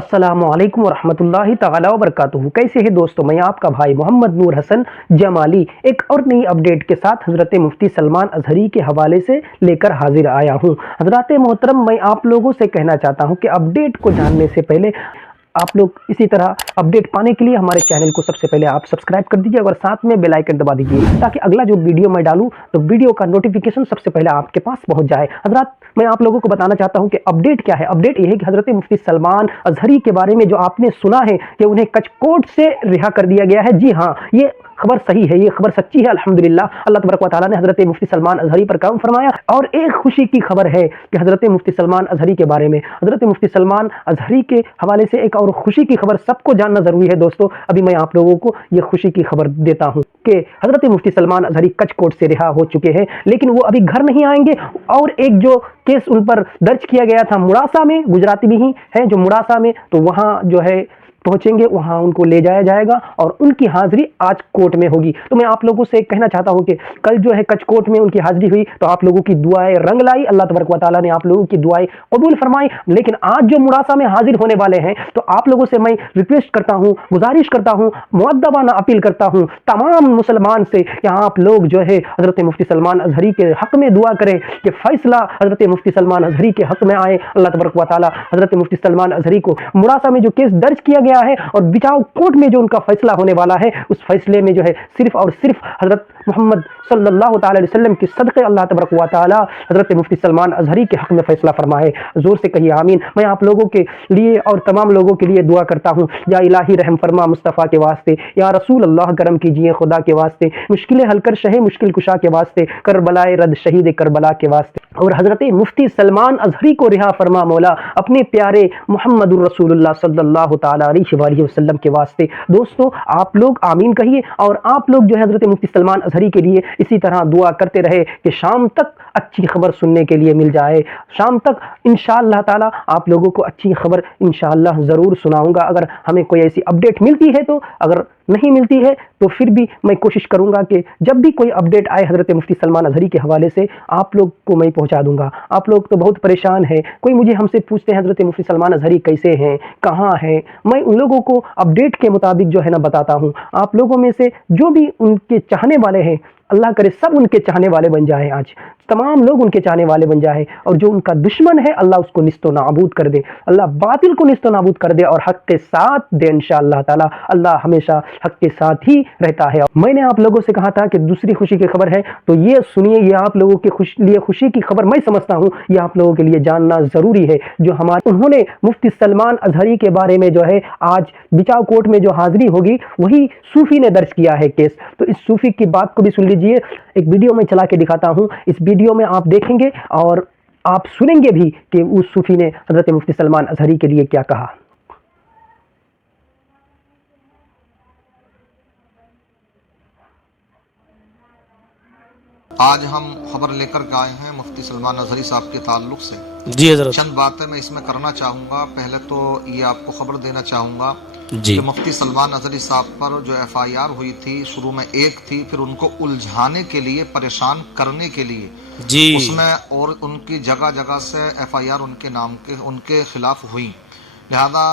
अस्सलामु अलैकुम वरहमतुल्लाहि तआला वबरकातुहू। कैसे हैं दोस्तों, मैं आपका भाई मोहम्मद नूर हसन जमाली एक और नई अपडेट के साथ हज़रत मुफ्ती सलमान अज़हरी के हवाले से लेकर हाजिर आया हूँ। हज़रात मोहतरम, मैं आप लोगों से कहना चाहता हूँ कि अपडेट को जानने से पहले आप लोग इसी तरह अपडेट पाने के लिए हमारे चैनल को सबसे पहले आप सब्सक्राइब कर दीजिए और साथ में बेल आइकन दबा दीजिए ताकि अगला जो वीडियो मैं डालूं तो वीडियो का नोटिफिकेशन सबसे पहले आपके पास पहुंच जाए। हजरत, मैं आप लोगों को बताना चाहता हूं कि अपडेट क्या है। अपडेट यह है कि हजरत मुफ्ती सलमान अज़हरी के बारे में जो आपने सुना है कि उन्हें कचकोट से रिहा कर दिया गया है, जी हाँ, ये खबर सही है, ये खबर सच्ची है। अल्हम्दुलिल्लाह, अल्लाह तबारक व तआला ने हजरत मुफ्ती सलमान अज़हरी पर करम फरमाया। और एक खुशी की खबर है कि हजरत मुफ्ती सलमान अज़हरी के बारे में, हजरत मुफ्ती सलमान अज़हरी के हवाले से एक और खुशी की खबर सबको जानना जरूरी है दोस्तों। अभी मैं आप लोगों को ये खुशी की खबर देता हूँ कि हजरत मुफ्ती सलमान अज़हरी कचकोट से रिहा हो चुके हैं, लेकिन वो अभी घर नहीं आएंगे। और एक जो केस उन पर दर्ज किया गया था मुड़ासा में, गुजराती भी ही हैं जो मुड़ासा में, तो वहाँ जो है पहुंचेंगे, वहां उनको ले जाया जाएगा और उनकी हाजिरी आज कोर्ट में होगी। तो मैं आप लोगों से कहना चाहता हूं कि कल जो है कचकोट में उनकी हाजिरी हुई तो आप लोगों की दुआएं रंग लाई, अल्लाह तबारक व तआला ने आप लोगों की दुआएं कबूल फरमाई। लेकिन आज जो मुड़ासा में हाजिर होने वाले हैं, तो आप लोगों से मैं रिक्वेस्ट करता हूं, गुजारिश करता हूं, मुअद्दबाना अपील करता हूं तमाम मुसलमान से कि आप लोग जो है हजरत मुफ्ती सलमान अज़हरी के हक में दुआ करें कि फैसला हजरत मुफ्ती सलमान अज़हरी के हक में आए। अल्लाह तबारक व तआला हजरत मुफ्ती सलमान अज़हरी को मुड़ासा में जो केस दर्ज किया गया है और बिचाव कोर्ट में जो उनका फैसला होने वाला है, उस फैसले में जो है सिर्फ और सिर्फ हजरत मोहम्मद सल्लल्लाहु ताला अलैहि वसल्लम के सदक़े अल्लाह तबारक व तआला हजरत मुफ्ती सलमान अज़हरी के हक में फैसला फरमाए। जोर से कहिए आमीन। मैं आप लोगों के लिए और तमाम लोगों के लिए दुआ करता हूँ, या इलाही रहम फरमा मुस्तफ़ा के वास्ते, या रसूल अल्लाह करम कीजिए खुदा के वास्ते, मुश्किलें हल कर शहे मुश्किल कुशा के वास्ते, करबलाए रद शहीद करबला के वास्ते, और हजरत मुफ्ती सलमान अज़हरी को रिहा फरमा मौला अपने प्यारे मुहम्मदुर रसूलुल्लाह सल्लल्लाहु ताला अलैहि वसल्लम के वास्ते। दोस्तों, आप लोग आमीन कहिए और आप लोग जो है हजरत मुफ्ती सलमान अज़हरी के लिए इसी तरह दुआ करते रहे कि शाम तक अच्छी खबर सुनने के लिए मिल जाए। शाम तक इंशाअल्लाह ताला आप लोगों को अच्छी खबर इंशाअल्लाह ज़रूर सुनाऊंगा। अगर हमें कोई ऐसी अपडेट मिलती है तो, अगर नहीं मिलती है तो फिर भी मैं कोशिश करूंगा कि जब भी कोई अपडेट आए हजरत मुफ्ती सलमान अज़हरी के हवाले से आप लोग को मैं पहुंचा दूंगा। आप लोग तो बहुत परेशान हैं, कोई मुझे हमसे पूछते हैं हजरत मुफ्ती सलमान अज़हरी कैसे हैं, कहाँ हैं। मैं उन लोगों को अपडेट के मुताबिक जो है ना बताता हूँ। आप लोगों में से जो भी उनके चाहने वाले हैं, अल्लाह करे सब उनके चाहने वाले बन जाए, आज तमाम लोग उनके चाहने वाले बन जाए, और जो उनका दुश्मन है अल्लाह उसको निस्तो नाबूद कर दे, अल्लाह बातिल को निस्तो नाबूद कर दे और हक के साथ दे इंशाअल्लाह ताला। अल्लाह हमेशा हक के साथ ही रहता है। मैंने आप लोगों से कहा था कि दूसरी खुशी की खबर है, तो ये सुनिए, ये आप लोगों के लिए खुशी की खबर मैं समझता हूँ ये आप लोगों के लिए जानना जरूरी है। जो हमारे उन्होंने मुफ्ती सलमान अज़हरी के बारे में जो है आज बिचाव कोर्ट में जो हाजिरी होगी, वही सूफी ने दर्ज किया है केस। तो इस सूफी की बात को भी सुन लीजिए। एक वीडियो में चला के दिखाता हूं, इस वीडियो में आप देखेंगे और आप सुनेंगे भी कि उस सूफी ने हजरत मुफ्ती सलमान अज़हरी के लिए क्या कहा। आज हम खबर लेकर के आए हैं मुफ्ती सलमान अज़हरी साहब के ताल्लुक से। जी हज़रत, चंद बातें मैं इसमें करना चाहूँगा। पहले तो ये आपको खबर देना चाहूँगा जी कि मुफ्ती सलमान अज़हरी साहब पर जो FIR हुई थी, शुरू में एक थी, फिर उनको उलझाने के लिए, परेशान करने के लिए जी उसमें और उनकी जगह जगह से FIR उनके नाम के उनके खिलाफ हुई। लिहाजा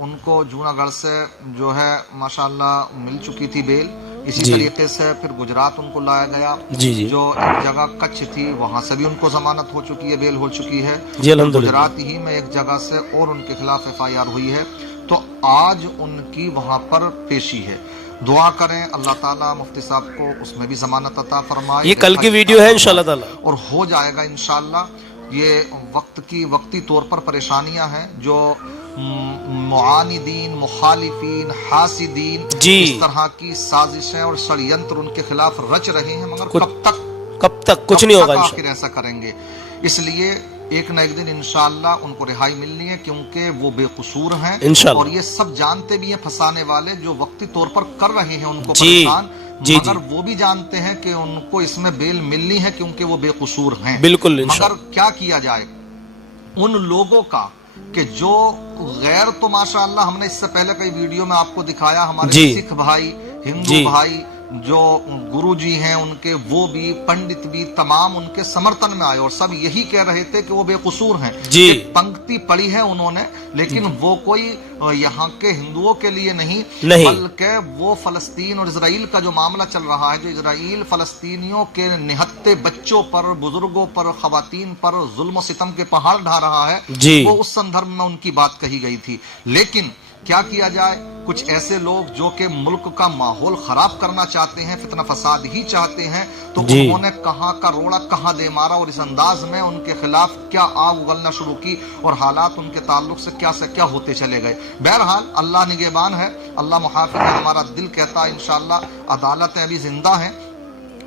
उनको जूनागढ़ से जो है माशाल्लाह मिल चुकी थी बेल। इसी जी तरीके से फिर गुजरात उनको लाया गया, जी जी जो एक जगह कच्छ थी वहां से भी उनको जमानत हो चुकी है, बेल हो चुकी है। जी अल्हम्दुलिल्लाह। गुजरात ही में एक जगह से और उनके खिलाफ FIR हुई है, तो आज उनकी वहां पर पेशी है। दुआ करें अल्लाह ताला मुफ्ती साहब को उसमें भी जमानत अता फरमाए। ये कल की वीडियो है इंशाअल्लाह ताला, और हो जाएगा इंशाअल्लाह। ये वक्ती तौर पर परेशानियां हैं जो मुआनिदीन, मुखालिफीन, हासिदीन, जी इस तरह की साजिशें और षड्यंत्र उनके खिलाफ रच रहे हैं, मगर कब तक कुछ नहीं होगा आखिर ऐसा करेंगे। इसलिए एक न एक दिन इंशाअल्लाह उनको रिहाई मिलनी है, क्योंकि वो बेकसूर हैं और ये सब जानते भी हैं फंसाने वाले जो वक्ती तौर पर कर रहे हैं उनको परेशान, मगर वो भी जानते हैं कि उनको इसमें बेल मिलनी है क्योंकि वो बेकसूर हैं। बिल्कुल। मगर क्या किया जाए उन लोगों का कि जो गैर, तो माशाअल्लाह हमने इससे पहले कई वीडियो में आपको दिखाया, हमारे सिख भाई, हिंदू भाई जो गुरुजी हैं उनके, वो भी पंडित भी तमाम उनके समर्थन में आए और सब यही कह रहे थे कि वो बेकसूर हैं। जी। एक पंक्ति पढ़ी है उन्होंने, लेकिन वो कोई यहाँ के हिंदुओं के लिए नहीं, बल्कि वो फलस्तीन और इजराइल का जो मामला चल रहा है, जो इजराइल फलस्तीनियों के निहत्ते बच्चों पर, बुजुर्गों पर, खवातीन पर जुल्म सितम के पहाड़ ढा रहा है, वो उस संदर्भ में उनकी बात कही गई थी। लेकिन क्या किया जाए, कुछ ऐसे लोग जो कि मुल्क का माहौल खराब करना चाहते हैं, फितना फसाद ही चाहते हैं, तो उन्होंने कहां का रोड़ा कहां दे मारा और इस अंदाज में उनके खिलाफ क्या आग उगलना शुरू की और हालात उनके ताल्लुक से क्या होते चले गए। बहरहाल अल्लाह निगहबान है, अल्लाह मुहाफिज है। हमारा दिल कहता है इंशाअल्लाह अदालतें अभी जिंदा हैं,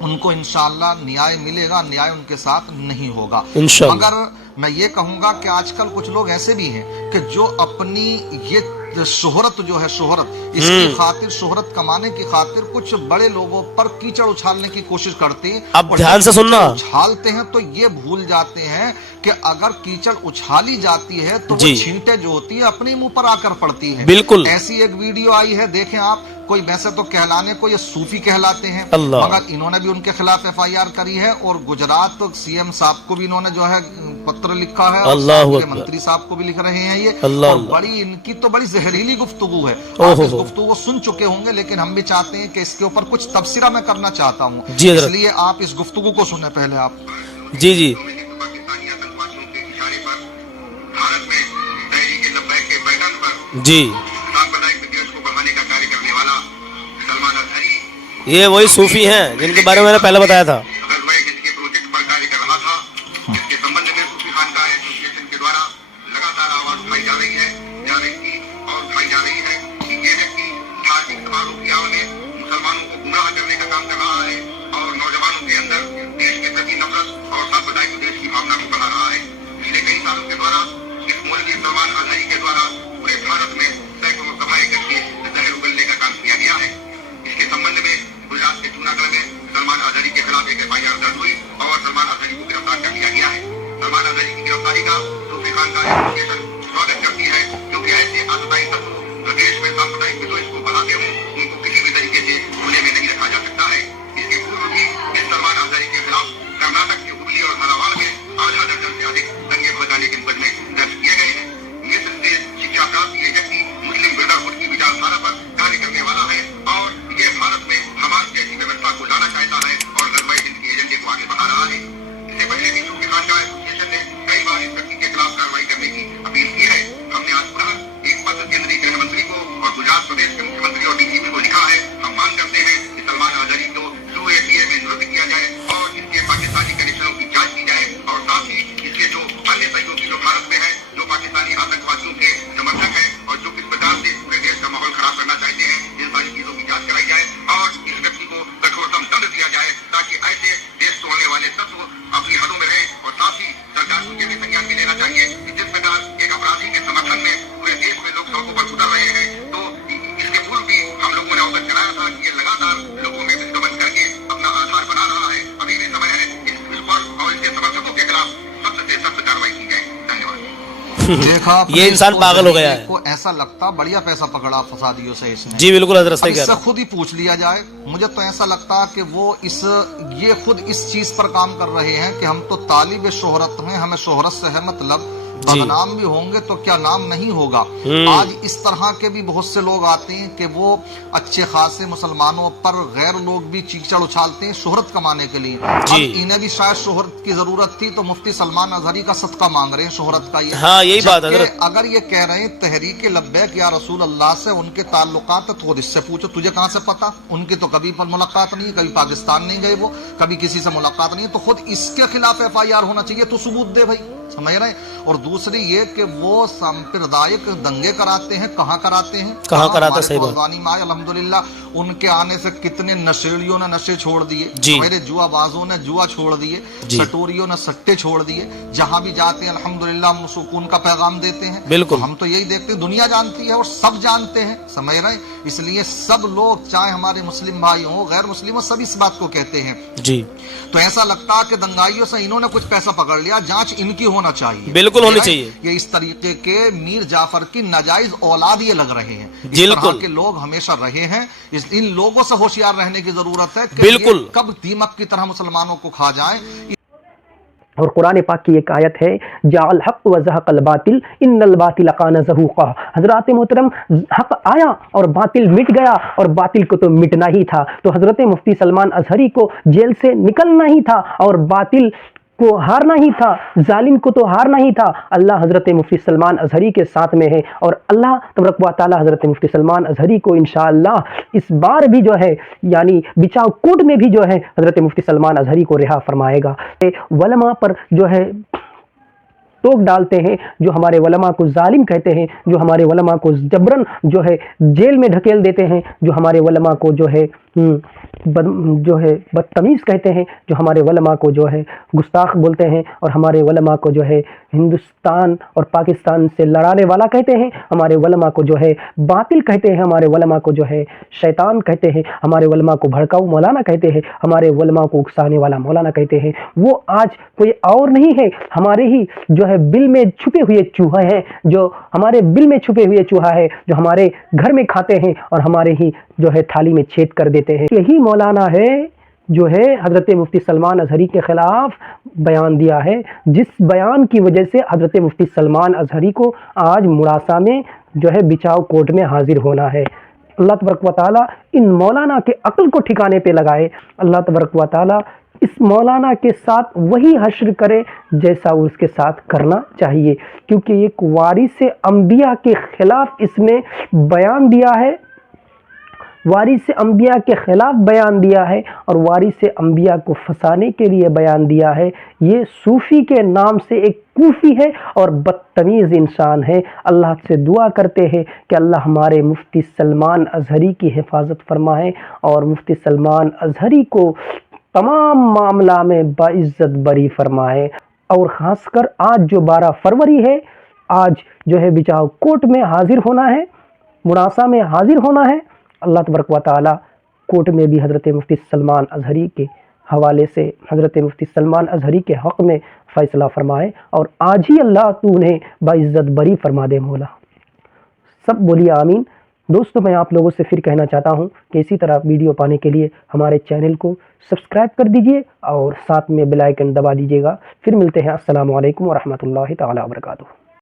उनको इंशाअल्लाह न्याय मिलेगा, न्याय उनके साथ नहीं होगा। मगर मैं ये कहूंगा कि आजकल कुछ लोग ऐसे भी हैं कि जो अपनी ये शोहरत जो है, शोहरत, इसकी खातिर, शोहरत कमाने की खातिर कुछ बड़े लोगों पर कीचड़ उछालने की कोशिश करते हैं। अब ध्यान से सुनना, उछालते हैं तो ये भूल जाते हैं कि अगर कीचड़ उछाली जाती है तो वो छींटे जो होती है अपने मुंह पर आकर पड़ती है। बिल्कुल ऐसी एक वीडियो आई है, देखें आप। कोई वैसे तो कहलाने को ये सूफी कहलाते हैं, मगर इन्होंने भी उनके खिलाफ FIR करी है और गुजरात CM साहब को भी इन्होंने जो है पत्र लिखा है, और मंत्री साहब को भी लिख रहे हैं ये। और बड़ी इनकी तो बड़ी जहरीली गुफ्तगू है, आप इस गुफ्तगू को सुन चुके होंगे, लेकिन हम भी चाहते हैं कि इसके ऊपर कुछ तबसरा मैं करना चाहता हूँ, इसलिए आप इस गुफ्तगू को सुने पहले आप। जी जी, ये वही सूफी हैं जिनके बारे में मैंने पहले बताया था। देखा ये इंसान पागल हो गया है, को ऐसा लगता बढ़िया पैसा पकड़ा फसादियों से इसने। जी बिल्कुल हजरत सही कह रहे हैं। खुद ही पूछ लिया जाए, मुझे तो ऐसा लगता है कि वो ये खुद इस चीज पर काम कर रहे हैं कि हम तो तालिब शोहरत हैं, हमें शोहरत से है मतलब, बदनाम भी होंगे तो क्या नाम नहीं होगा। आज इस तरह के भी बहुत से लोग आते हैं कि वो अच्छे खासे मुसलमानों पर गैर लोग भी कीचड़ उछालते हैं शोहरत कमाने के लिए। अब इन्हें भी शायद शोहरत की जरूरत थी तो मुफ्ती सलमान अजहरी का सदका मांग रहे हैं शोहरत का। ये हाँ यही बात है। अगर ये कह रहे हैं तहरीक लब्बैक या रसूल अल्लाह से उनके ताल्लुकात, तो इससे पूछो तुझे कहां से पता, उनकी तो कभी मुलाकात नहीं, कभी पाकिस्तान नहीं गए वो, कभी किसी से मुलाकात नहीं, तो खुद इसके खिलाफ FIR होना चाहिए, तो सबूत दे भाई, समझ रहे। और दूसरी ये कि वो सांप्रदायिक दंगे कराते हैं, कहाँ कराते हैं, कहाँ कराते, सही बात। अल्हम्दुलिल्लाह उनके आने से कितने नशेड़ियों ने नशे छोड़ दिए, मेरे जुआबाजों ने जुआ छोड़ दिए, सटोरियों ने सट्टे छोड़ दिए, जहां भी जाते हैं अल्हम्दुलिल्लाह हम सुकून का पैगाम देते हैं। बिल्कुल हम तो यही देखते हैं, दुनिया जानती है और सब जानते हैं, समझ रहे। इसलिए सब लोग चाहे हमारे मुस्लिम भाई हो गैर मुस्लिम हो, सब इस बात को कहते हैं जी। तो ऐसा लगता है कि दंगाइयों से इन्होंने कुछ पैसा पकड़ लिया, जांच इनकी होना चाहिए, बिल्कुल होनी चाहिए। ये इस तरीके के मीर जाफर की नाजायज औलाद ये लग रहे हैं। इस बिल्कुल। तरह के लोग हमेशा रहे हैं। इन लोगों से होशियार रहने की जरूरत है कि बिल्कुल। ये कब दीमक की तरह मुसलमानों को खा जाएं। और कुरान पाक की एक आयत है, जाअल हक़ व ज़हक़ल बातिल इन्नल बातिल कान ज़हूक़ा। हज़रत मोहतरम, हक़ आया और बातिल मिट गया, और बातिल को तो मिटना ही था। तो हज़रत मुफ्ती सलमान अज़हरी को जेल से निकलना ही था, और बातिल को हारना ही था, जालिम को तो हारना ही था। अल्लाह हज़रत मुफ्ती सलमान अज़हरी के साथ में है, और अल्लाह तबारक व तआला हज़रत मुफ्ती सलमान अज़हरी को इंशाअल्लाह इस बार भी जो है, यानी बिचाव कोर्ट में भी जो है, हज़रत मुफ्ती सलमान अज़हरी को रिहा फरमाएगा। वलमा पर जो है टोक डालते हैं, जो हमारे वलमा को जालिम कहते हैं, जो हमारे वलमा को जबरन जो है जेल में ढकेल देते हैं, जो हमारे वलमा को जो है बदतमीज़ कहते हैं, जो हमारे वलमा को जो है गुस्ताख बोलते हैं, और हमारे वलमा को जो है हिंदुस्तान और पाकिस्तान से लड़ाने वाला कहते हैं, हमारे वलमा को जो है बातिल कहते हैं, हमारे वलमा को जो है शैतान कहते हैं, हमारे वलमा को भड़काऊ मौलाना कहते हैं, हमारे वलमा को उकसाने वाला मौलाना कहते हैं। वो आज कोई और नहीं है, हमारे ही जो है बिल में छुपे हुए चूहा है, जो हमारे बिल में छुपे हुए चूहा है, जो हमारे घर में खाते हैं और हमारे ही जो है थाली में छेद कर देते हैं। यही मौलाना है जो है हज़रत मुफ्ती सलमान अज़हरी के ख़िलाफ़ बयान दिया है, जिस बयान की वजह से हज़रत मुफ्ती सलमान अज़हरी को आज मुरासा में जो है बिचाव कोर्ट में हाजिर होना है। अल्लाह तबारक व तआला इन मौलाना के अक्ल को ठिकाने पे लगाए। अल्लाह तबारक व तआला इस मौलाना के साथ वही हश्र करे जैसा उसके साथ करना चाहिए, क्योंकि एक वारिस अंबिया के खिलाफ इसने बयान दिया है, वारिस अंबिया के खिलाफ बयान दिया है, और वारिस अंबिया को फंसाने के लिए बयान दिया है। ये सूफ़ी के नाम से एक कूफी है और बदतमीज़ इंसान है। अल्लाह से दुआ करते हैं कि अल्लाह हमारे मुफ्ती सलमान अज़हरी की हिफाजत फरमाए, और मुफ्ती सलमान अज़हरी को तमाम मामला में बाइज़्ज़त बरी फरमाए। और ख़ासकर आज जो 12 फरवरी है, आज जो है बिचाव कोर्ट में हाजिर होना है, मुरासा में हाजिर होना है। अल्लाह तबारक व तआला कोर्ट में भी हज़रत मुफ्ती सलमान अज़हरी के हवाले से, हज़रत मुफ्ती सलमान अज़हरी के हक़ में फ़ैसला फरमाए, और आज ही अल्लाह तू उन्हें बाइज़्ज़त बरी फरमा दे मौला। सब बोलिए आमीन। दोस्तों, मैं आप लोगों से फिर कहना चाहता हूं कि इसी तरह वीडियो पाने के लिए हमारे चैनल को सब्सक्राइब कर दीजिए और साथ में बेल आइकन दबा दीजिएगा। फिर मिलते हैं। अस्सलामु अलैकुम व रहमतुल्लाहि तआला व बरकातुहू।